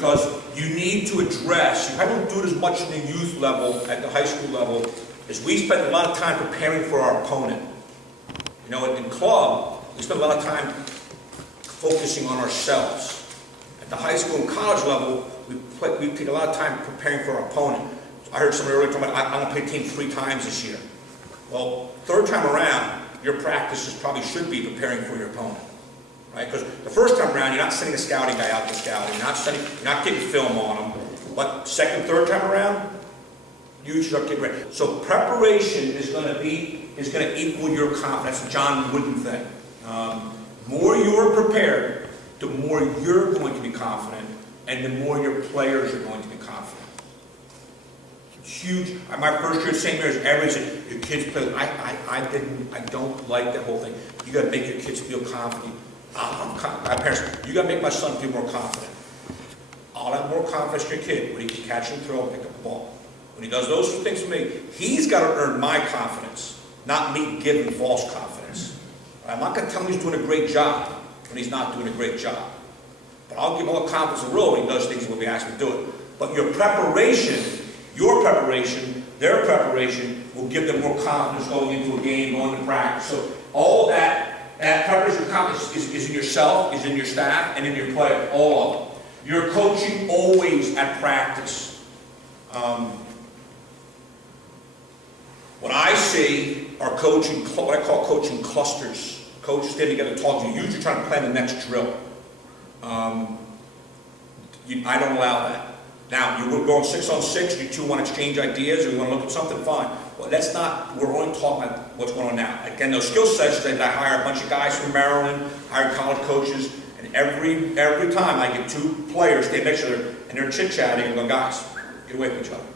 because you need to address, you probably don't do it as much in the youth level, at the high school level, is we spend a lot of time preparing for our opponent. You know, in club, we spend a lot of time focusing on ourselves. At the high school and college level, we take a lot of time preparing for our opponent. I heard someone earlier talking about, I'm going to play team 3 times this year. Well, third time around, your practices probably should be preparing for your opponent. Right? Because the first time around, you're not sending a scouting guy out to scout. You're not getting film on them. But second, third time around, you should get ready. So preparation is going to equal your confidence. That's a John Wooden thing. The more you are prepared, the more you're going to be confident, and the more your players are going to be confident. It's huge. My first year at St. Mary's, everybody said, your kids play. I don't like that whole thing. You got to make your kids feel confident. My parents, you got to make my son feel more confident. I'll have more confidence in your kid when he can catch and throw and pick up the ball. When he does those two things for me, he's got to earn my confidence, not me giving false confidence. I'm not going to tell him he's doing a great job when he's not doing a great job. But I'll give him all the confidence in the world when he does things when we ask him to do it. But your preparation, their preparation will give them more confidence going into a game, going to practice. So all that preparation and confidence is in yourself, is in your staff, and in your player, all of them. You're coaching always at practice. What I see are coaching, what I call coaching clusters. Coaches stand together and talk to you. Usually trying to plan the next drill. I don't allow that. Now, you're going 6-on-6, you two want to exchange ideas, or you want to look at something, fine. Well, that's not, we're only talking about what's going on now. Again, those skill sessions, I hire a bunch of guys from Maryland, hire college coaches, and every time I get 2 players, they make sure they're chit-chatting and go, guys, get away from each other.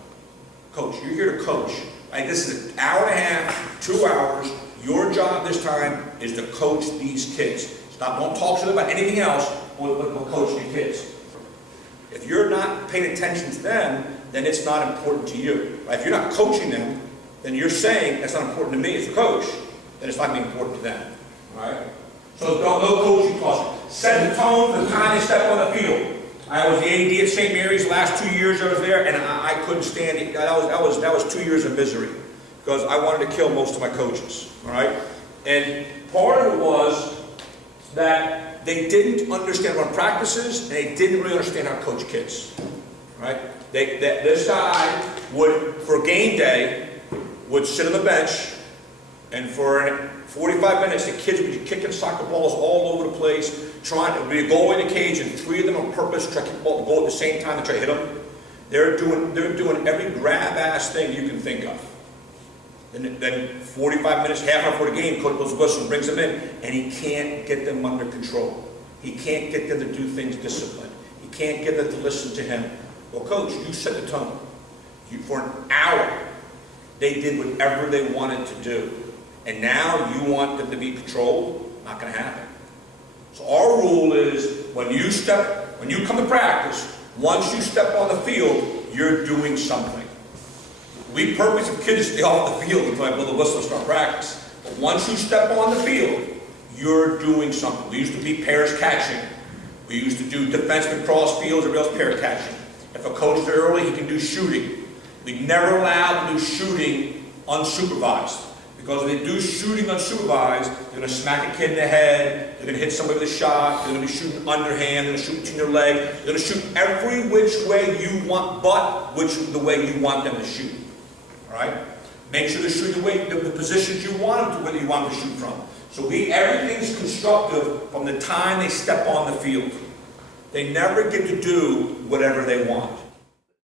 Coach, you're here to coach. Right? This is an hour and a half, 2 hours. Your job this time is to coach these kids. Don't talk to them about anything else, but coach your kids. If you're not paying attention to them, then it's not important to you. Right? If you're not coaching them, then you're saying that's not important to me as a coach, then it's not going to be important to them. Right? So no coaching cluster. Set the tone for the time they step on the field. I was the AD at St. Mary's the last 2 years I was there, and I couldn't stand it. That was 2 years of misery because I wanted to kill most of my coaches. All right? And part of it was that they didn't understand run practices, and they didn't really understand how to coach kids. Right? This guy would, for game day, would sit on the bench, and for 45 minutes, the kids would be kicking soccer balls all over the place, trying to be a goal in the cage, and 3 of them on purpose try to kick the ball, go at the same time to try to hit them. They're doing every grab-ass thing you can think of. And then 45 minutes, half an hour before the game, Coach blows the whistle and brings them in, and he can't get them under control. He can't get them to do things disciplined. He can't get them to listen to him. Well, Coach, you set the tone. For an hour, they did whatever they wanted to do. And now you want them to be controlled? Not going to happen. So our rule is when you come to practice, once you step on the field, you're doing something. We purpose of kids to stay off the field until I blow the whistle and start practice. But once you step on the field, you're doing something. We used to be pairs catching. We used to do defenseman cross fields, everybody else pair catching. If a coach is there early, he can do shooting. We never allowed to do shooting unsupervised. Because if they do shooting unsupervised, they're going to smack a kid in the head, they're going to hit somebody with a shot, they're going to be shooting underhand, they're going to shoot between their leg, they're going to shoot every which way you want, but the way you want them to shoot. All right? Make sure they're shooting the positions you want them to, whether you want them to shoot from. So everything's constructive from the time they step on the field. They never get to do whatever they want.